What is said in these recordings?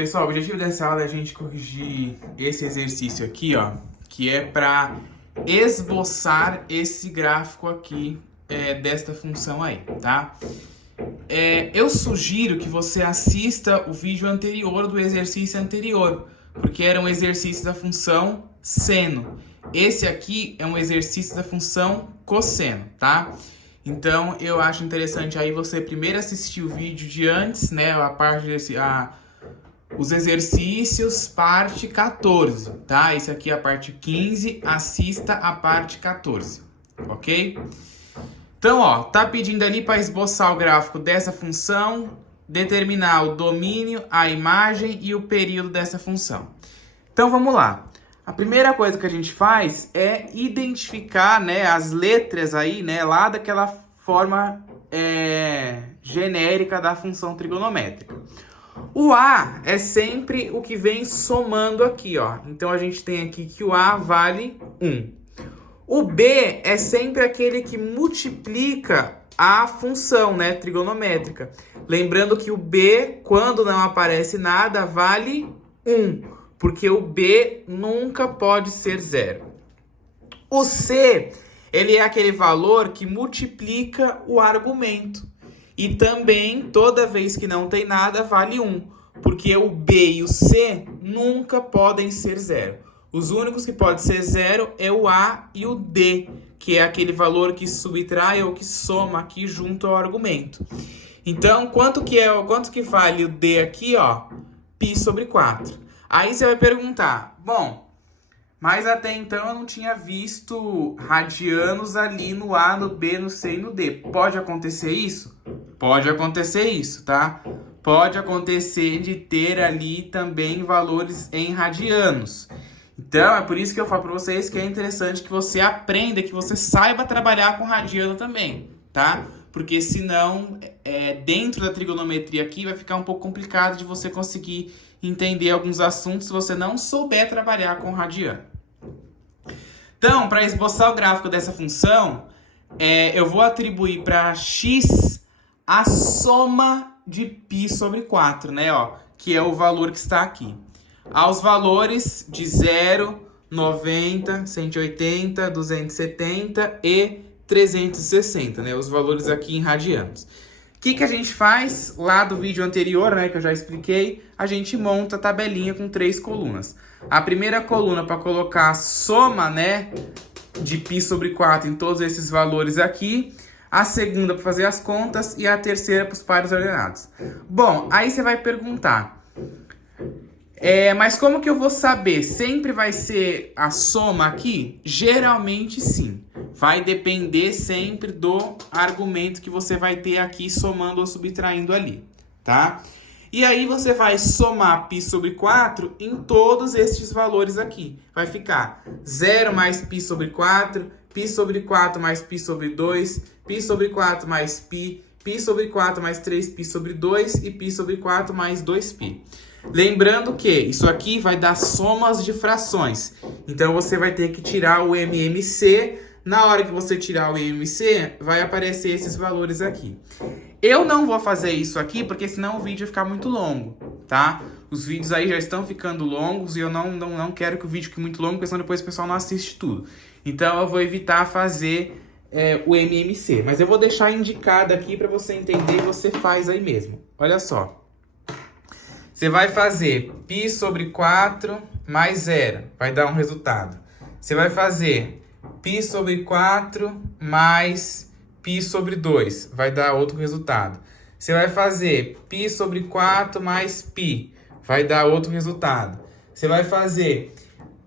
Pessoal, o objetivo dessa aula é a gente corrigir esse exercício aqui, ó, que é para esboçar esse gráfico aqui desta função aí, tá? Eu sugiro que você assista o vídeo anterior do exercício anterior, porque era um exercício da função seno. Esse aqui é um exercício da função cosseno, tá? Então, eu acho interessante aí você primeiro assistir o vídeo de antes, né, a parte desse... os exercícios, parte 14, tá? Esse aqui é a parte 15, assista a parte 14, ok? Então, ó, tá pedindo ali para esboçar o gráfico dessa função, determinar o domínio, a imagem e o período dessa função. Então, vamos lá. A primeira coisa que a gente faz é identificar, né, as letras aí, né, lá daquela forma genérica da função trigonométrica. O A é sempre o que vem somando aqui, ó. Então, a gente tem aqui que o A vale 1. O B é sempre aquele que multiplica a função, né, trigonométrica. Lembrando que o B, quando não aparece nada, vale 1. Porque o B nunca pode ser 0. O C, ele é aquele valor que multiplica o argumento. E também, toda vez que não tem nada, vale 1. Porque o B e o C nunca podem ser 0. Os únicos que podem ser 0 é o A e o D, que é aquele valor que subtrai ou que soma aqui junto ao argumento. Então, quanto que vale o D aqui, ó? Π sobre 4. Aí você vai perguntar, bom, mas até então eu não tinha visto radianos ali no A, no B, no C e no D. Pode acontecer isso? Pode acontecer isso, tá? Pode acontecer de ter ali também valores em radianos. Então, é por isso que eu falo para vocês que é interessante que você aprenda, que você saiba trabalhar com radiano também, tá? Porque senão, dentro da trigonometria aqui, vai ficar um pouco complicado de você conseguir entender alguns assuntos se você não souber trabalhar com radiano. Então, para esboçar o gráfico dessa função, eu vou atribuir para x a soma de π sobre 4, né? Ó, que é o valor que está aqui. Aos valores de 0, 90, 180, 270 e 360, né? Os valores aqui em radianos. O que a gente faz lá do vídeo anterior, né, que eu já expliquei? A gente monta a tabelinha com 3 colunas. A primeira coluna para colocar a soma, né, de π sobre 4 em todos esses valores aqui. A segunda para fazer as contas e a terceira para os pares ordenados. Bom, aí você vai perguntar... mas como que eu vou saber? Sempre vai ser a soma aqui? Geralmente sim. Vai depender sempre do argumento que você vai ter aqui somando ou subtraindo ali, tá? E aí você vai somar π sobre 4 em todos estes valores aqui. Vai ficar 0 mais π sobre 4, π sobre 4 mais π sobre 2, π sobre 4 mais π, π sobre 4 mais 3π sobre 2 e π sobre 4 mais 2π. Lembrando que isso aqui vai dar somas de frações. Então, você vai ter que tirar o MMC. Na hora que você tirar o MMC, vai aparecer esses valores aqui. Eu não vou fazer isso aqui, porque senão o vídeo vai ficar muito longo, tá? Os vídeos aí já estão ficando longos e eu não quero que o vídeo fique muito longo, porque senão depois o pessoal não assiste tudo. Então, eu vou evitar fazer o MMC. Mas eu vou deixar indicado aqui para você entender e você faz aí mesmo. Olha só. Você vai fazer π sobre 4 mais 0, vai dar um resultado. Você vai fazer π sobre 4 mais π sobre 2, vai dar outro resultado. Você vai fazer π sobre 4 mais π, vai dar outro resultado. Você vai fazer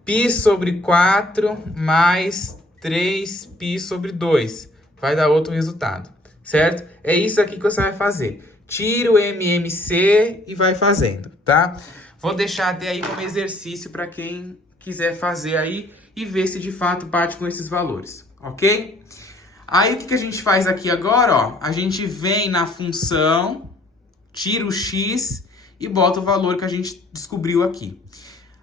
π sobre 4 mais 3π sobre 2, vai dar outro resultado, certo? É isso aqui que você vai fazer. Tira o MMC e vai fazendo, tá? Vou deixar até aí como exercício para quem quiser fazer aí e ver se de fato bate com esses valores, ok? Aí o que a gente faz aqui agora, ó? A gente vem na função, tira o x e bota o valor que a gente descobriu aqui.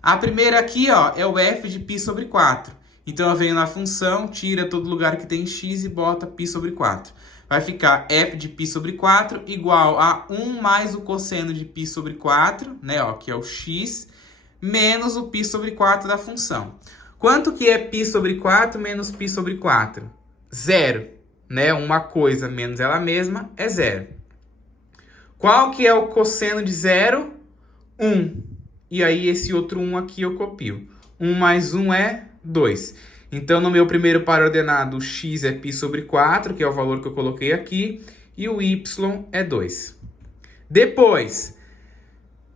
A primeira aqui, ó, é o f de π sobre 4. Então eu venho na função, tira todo lugar que tem x e bota π sobre 4. vai ficar f de π sobre 4 igual a 1 mais o cosseno de π sobre 4, né, ó, que é o x, menos o π sobre 4 da função. Quanto que é π sobre 4 menos π sobre 4? Zero, né? Uma coisa menos ela mesma é zero. Qual que é o cosseno de zero? 1. E aí esse outro 1 aqui eu copio. 1 mais 1 é 2. Então, no meu primeiro par ordenado, o x é π sobre 4, que é o valor que eu coloquei aqui, e o y é 2. Depois,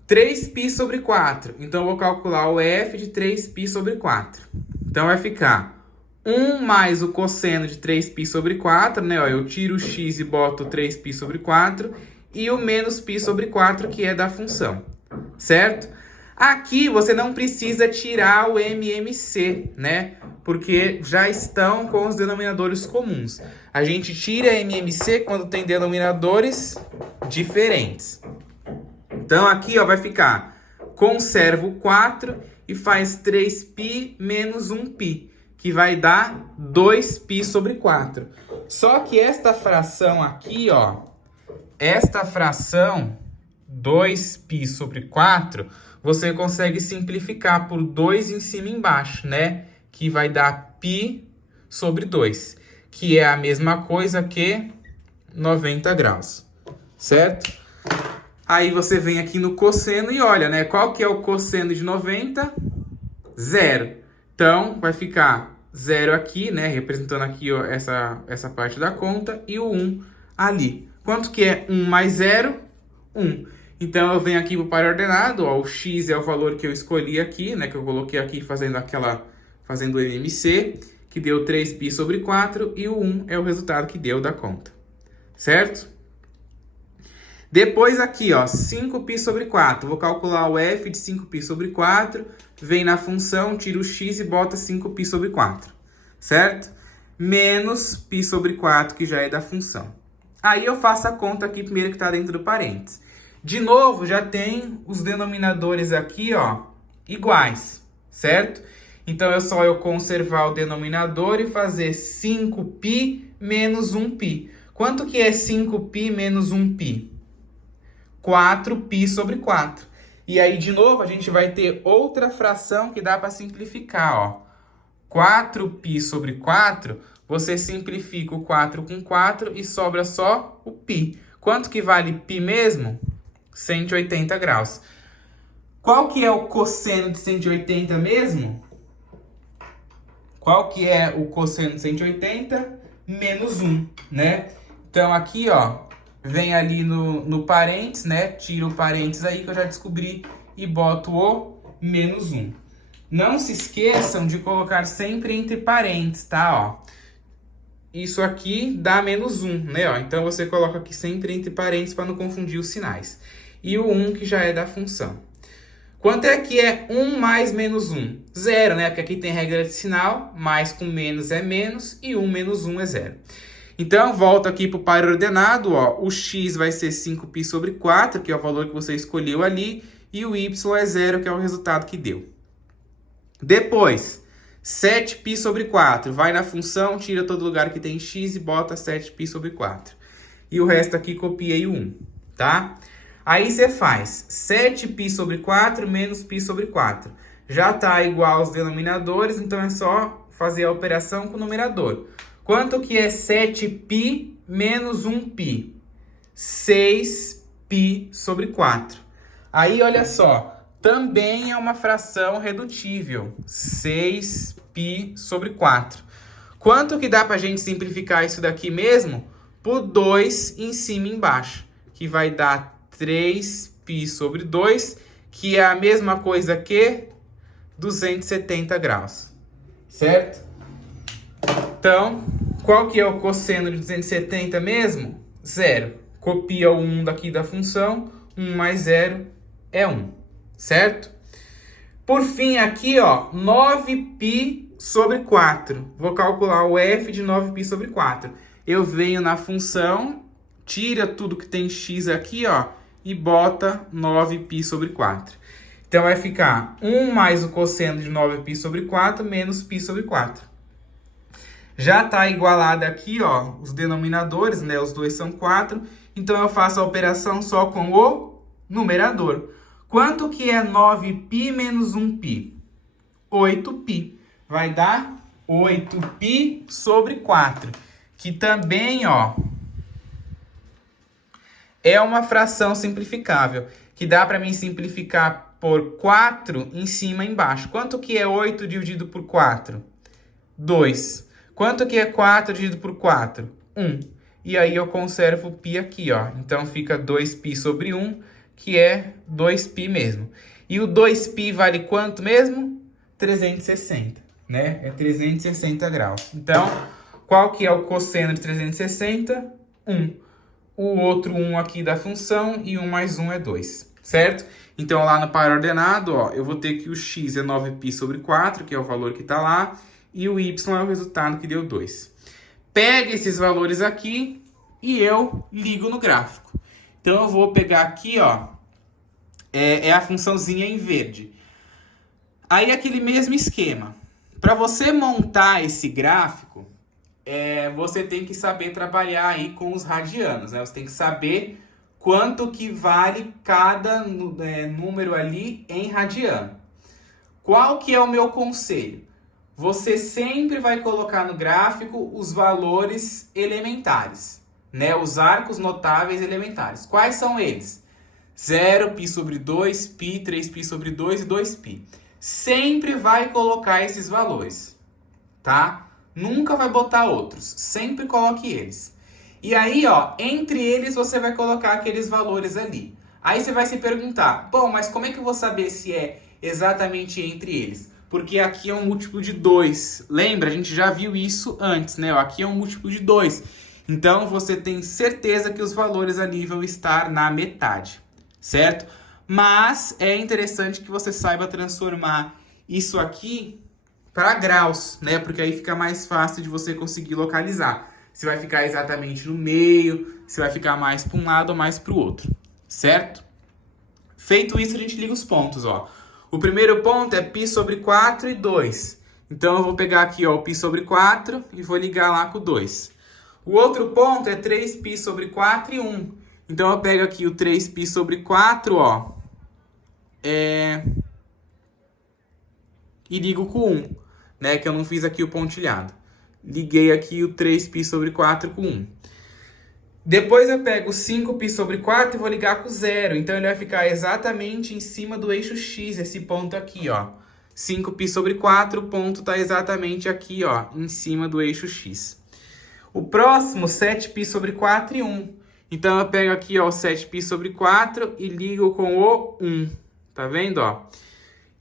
3π sobre 4. Então, eu vou calcular o f de 3π sobre 4. Então, vai ficar 1 mais o cosseno de 3π sobre 4, né? Ó, eu tiro o x e boto 3π sobre 4, e o menos π sobre 4, que é da função, certo? Aqui você não precisa tirar o MMC, né? Porque já estão com os denominadores comuns. A gente tira MMC quando tem denominadores diferentes. Então aqui ó, vai ficar, conservo 4 e faz 3π menos 1π, que vai dar 2π sobre 4. Só que esta fração aqui, ó, esta fração 2π sobre 4, você consegue simplificar por 2 em cima e embaixo, né? Que vai dar π sobre 2, que é a mesma coisa que 90 graus, certo? Aí você vem aqui no cosseno e olha, né? Qual que é o cosseno de 90? Zero. Então, vai ficar zero aqui, né? Representando aqui ó, essa parte da conta e o 1 ali. Quanto que é 1 mais 0? 1. Então, eu venho aqui para o par ordenado, ó, o x é o valor que eu escolhi aqui, né? Que eu coloquei aqui fazendo o MMC, que deu 3π sobre 4, e o 1 é o resultado que deu da conta, certo? Depois aqui, ó, 5π sobre 4, vou calcular o f de 5π sobre 4, vem na função, tira o x e bota 5π sobre 4, certo? Menos π sobre 4, que já é da função. Aí eu faço a conta aqui primeiro que está dentro do parênteses. De novo, já tem os denominadores aqui, ó, iguais, certo? Então, é só eu conservar o denominador e fazer 5π menos 1π. Quanto que é 5π menos 1π? 4π sobre 4. E aí, de novo, a gente vai ter outra fração que dá para simplificar, ó. 4π sobre 4, você simplifica o 4 com 4 e sobra só o π. Quanto que vale π mesmo? 180 graus. Qual que é o cosseno de 180 mesmo? Qual que é o cosseno de 180? Menos 1, né? Então, aqui, ó, vem ali no parênteses, né? Tiro o parênteses aí que eu já descobri e boto o menos 1. Não se esqueçam de colocar sempre entre parênteses, tá? Ó, isso aqui dá menos 1, né? Ó, então, você coloca aqui sempre entre parênteses para não confundir os sinais. E o 1 que já é da função. Quanto é que é 1 mais menos 1? Zero, né? Porque aqui tem regra de sinal, mais com menos é menos, e 1 menos 1 é zero. Então, volto aqui para o par ordenado, ó. O x vai ser 5π sobre 4, que é o valor que você escolheu ali, e o y é zero, que é o resultado que deu. Depois, 7π sobre 4. Vai na função, tira todo lugar que tem x e bota 7π sobre 4. E o resto aqui copiei o 1, tá? Aí você faz 7π sobre 4 menos π sobre 4. Já está igual aos denominadores, então é só fazer a operação com o numerador. Quanto que é 7π menos 1π? 6π sobre 4. Aí, olha só, também é uma fração redutível. 6π sobre 4. Quanto que dá para a gente simplificar isso daqui mesmo? Por 2 em cima e embaixo, que vai dar 3π sobre 2, que é a mesma coisa que 270 graus, certo? Então, qual que é o cosseno de 270 mesmo? Zero. Copia o 1 daqui da função, 1 mais 0 é 1, certo? Por fim, aqui, ó, 9π sobre 4. Vou calcular o f de 9π sobre 4. Eu venho na função, tira tudo que tem x aqui, ó, e bota 9π sobre 4. Então, vai ficar 1 mais o cosseno de 9π sobre 4 menos π sobre 4. Já está igualada aqui, ó, os denominadores, né? Os dois são 4. Então, eu faço a operação só com o numerador. Quanto que é 9π menos 1π? 8π. Vai dar 8π sobre 4. Que também, ó, é uma fração simplificável. Que dá para mim simplificar por 4 em cima e embaixo. Quanto que é 8 dividido por 4? 2. Quanto que é 4 dividido por 4? 1. E aí eu conservo o π aqui, ó. Então fica 2π sobre 1, que é 2π mesmo. E o 2π vale quanto mesmo? 360, né? É 360 graus. Então, qual que é o cosseno de 360? 1. O outro 1 aqui da função e 1 mais 1 é 2, certo? Então, lá no par ordenado, ó, eu vou ter que o x é 9π sobre 4, que é o valor que está lá, e o y é o resultado que deu 2. Pega esses valores aqui e eu ligo no gráfico. Então, eu vou pegar aqui, ó, é a funçãozinha em verde. Aí, aquele mesmo esquema. Para você montar esse gráfico, você tem que saber trabalhar aí com os radianos, né? Você tem que saber quanto que vale cada número ali em radiano. Qual que é o meu conselho? Você sempre vai colocar no gráfico os valores elementares, né? Os arcos notáveis elementares. Quais são eles? 0π sobre 2π, 3π sobre 2 e 2π. Sempre vai colocar esses valores, tá? Nunca vai botar outros. Sempre coloque eles. E aí, ó, entre eles você vai colocar aqueles valores ali. Aí você vai se perguntar, bom, mas como é que eu vou saber se é exatamente entre eles? Porque aqui é um múltiplo de 2. Lembra? A gente já viu isso antes, né? Aqui é um múltiplo de 2. Então, você tem certeza que os valores ali vão estar na metade, certo? Mas é interessante que você saiba transformar isso aqui para graus, né? Porque aí fica mais fácil de você conseguir localizar. Se vai ficar exatamente no meio, se vai ficar mais para um lado ou mais para o outro, certo? Feito isso, a gente liga os pontos, ó. O primeiro ponto é π sobre 4 e 2. Então, eu vou pegar aqui, ó, o π sobre 4 e vou ligar lá com o 2. O outro ponto é 3π sobre 4 e 1. Então, eu pego aqui o 3π sobre 4, ó, e ligo com 1, né? Que eu não fiz aqui o pontilhado. Liguei aqui o 3π sobre 4 com 1. Depois eu pego 5π sobre 4 e vou ligar com 0. Então, ele vai ficar exatamente em cima do eixo x, esse ponto aqui, ó. 5π sobre 4, o ponto está exatamente aqui, ó, em cima do eixo x. O próximo, 7π sobre 4 e 1. Então, eu pego aqui, ó, o 7π sobre 4 e ligo com o 1. Tá vendo, ó?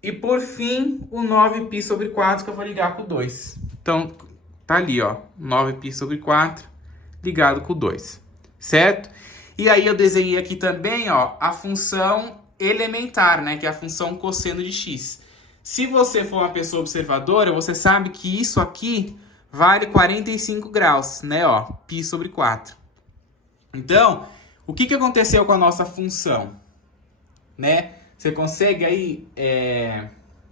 E, por fim, o 9π sobre 4 que eu vou ligar com o 2. Então, tá ali, ó, 9π sobre 4 ligado com o 2, certo? E aí, eu desenhei aqui também, ó, a função elementar, né? Que é a função cosseno de x. Se você for uma pessoa observadora, você sabe que isso aqui vale 45 graus, né? Ó, π sobre 4. Então, o que aconteceu com a nossa função? Né? Você consegue aí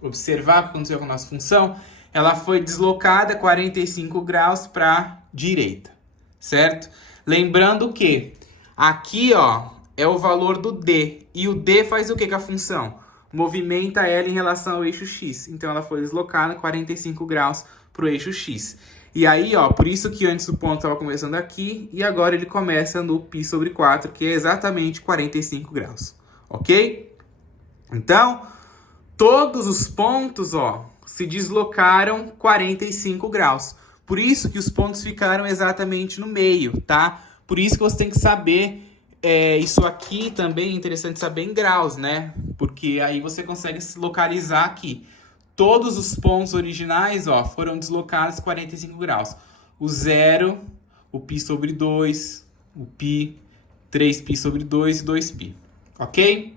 observar o que aconteceu com a nossa função? Ela foi deslocada 45 graus para a direita, certo? Lembrando que aqui, ó, é o valor do d. E o d faz o que com a função? Movimenta ela em relação ao eixo x. Então, ela foi deslocada 45 graus para o eixo x. E aí, ó, por isso que antes o ponto estava começando aqui e agora ele começa no π sobre 4, que é exatamente 45 graus, ok? Então, todos os pontos, ó, se deslocaram 45 graus. Por isso que os pontos ficaram exatamente no meio, tá? Por isso que você tem que saber, isso aqui também é interessante saber em graus, né? Porque aí você consegue se localizar aqui. Todos os pontos originais, ó, foram deslocados 45 graus. O 0, o π sobre 2, o π, 3π sobre 2 e 2π, ok?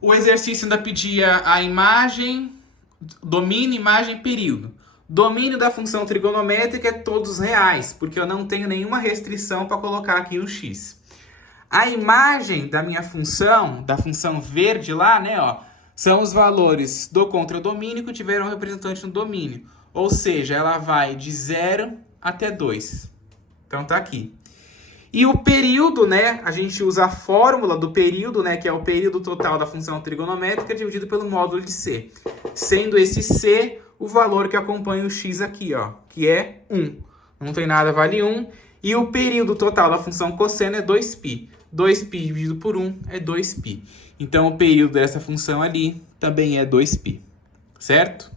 O exercício ainda pedia a imagem, domínio, imagem e período. Domínio da função trigonométrica é todos reais, porque eu não tenho nenhuma restrição para colocar aqui um x. A imagem da minha função, da função verde lá, né, ó, são os valores do contradomínio que tiveram representante no domínio. Ou seja, ela vai de 0 até 2. Então tá aqui. E o período, né? A gente usa a fórmula do período, né? Que é o período total da função trigonométrica dividido pelo módulo de C. Sendo esse C o valor que acompanha o x aqui, ó. Que é 1. Não tem nada, vale 1. E o período total da função cosseno é 2π. 2π dividido por 1 é 2π. Então, o período dessa função ali também é 2π. Certo?